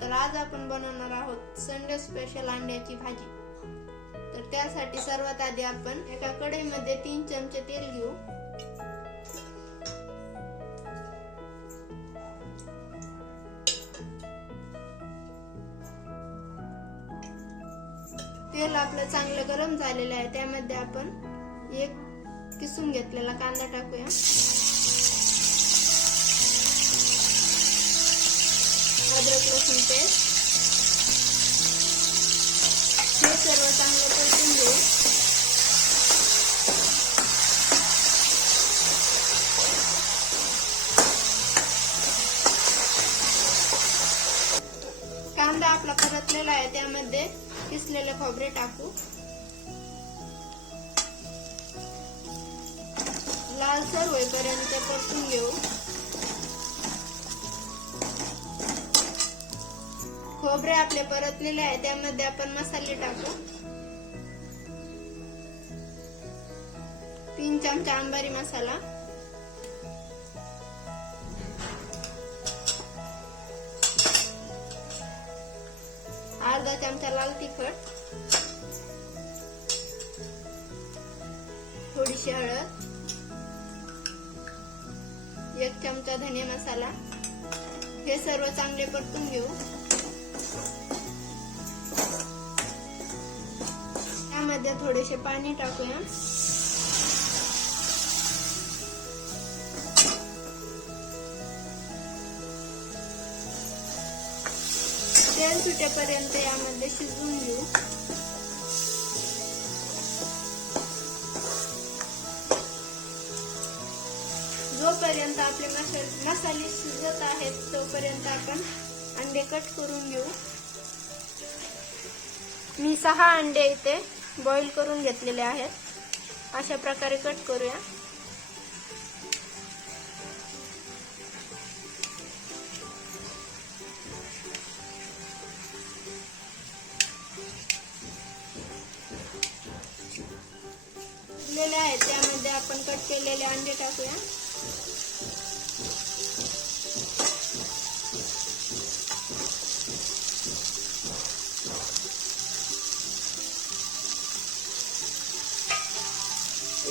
तर आज आपण बनवणार आहोत संडे स्पेशल अंड्याची भाजी. तर त्यासाठी सर्वात आधी आपण एका कढईमध्ये तीन चमचे तेल घेऊ. तेल आपलं चांगलं गरम झालेलं आहे त्यामध्ये आपण एक किसून घेतलेला कांदा टाकूया. अद्रक लसूण पेस्ट हे सर्व चांगलं परतून घेऊ. कांदा आपला परतलेला आहे त्यामध्ये किसलेले खोबरे टाकू. लालसर होईपर्यंत परतून घेऊ. खोबरे आपले परतलेले आहे त्यामध्ये आपण मसाले टाकू. तीन चमचा आंबारी मसाला. अर्धा चमचा लाल तिखट. थोडीशी हळद. एक चमचा धने मसाला. हे सर्व चांगले परतून घेऊ. त्यामध्ये थोडेसे पाणी टाकूया. तेल सुटेपर्यंत यामध्ये शिजवून घेऊ. जोपर्यंत आपले मसाले मसाले शिजत आहेत तोपर्यंत आपण अंडे कट करून घेऊ. मी सहा अंडे इथे बॉईल करून घेतलेले आहेत. अशा प्रकारे कट करूया. आहेत. त्यामध्ये आपण कट केलेले अंडे टाकूया.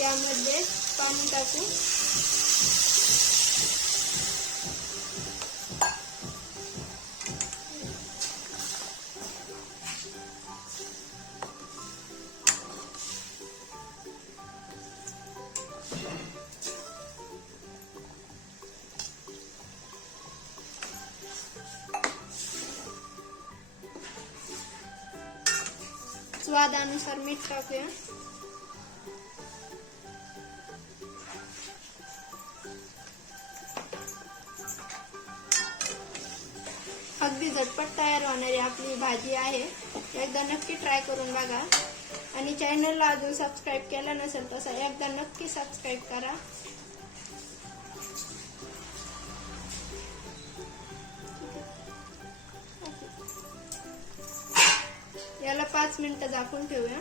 यामध्ये पाणी टाकू. स्वादानुसार मीठ टाकूया. झटपट तयार होणारी आपली भाजी आहे. एकदा नक्की ट्राय करून बघा. आणि चॅनलला अजून सबस्क्राईब केलं नसेल तसं एकदा नक्की सबस्क्राईब करा. याला पाच मिनिटं झाकून ठेवूया.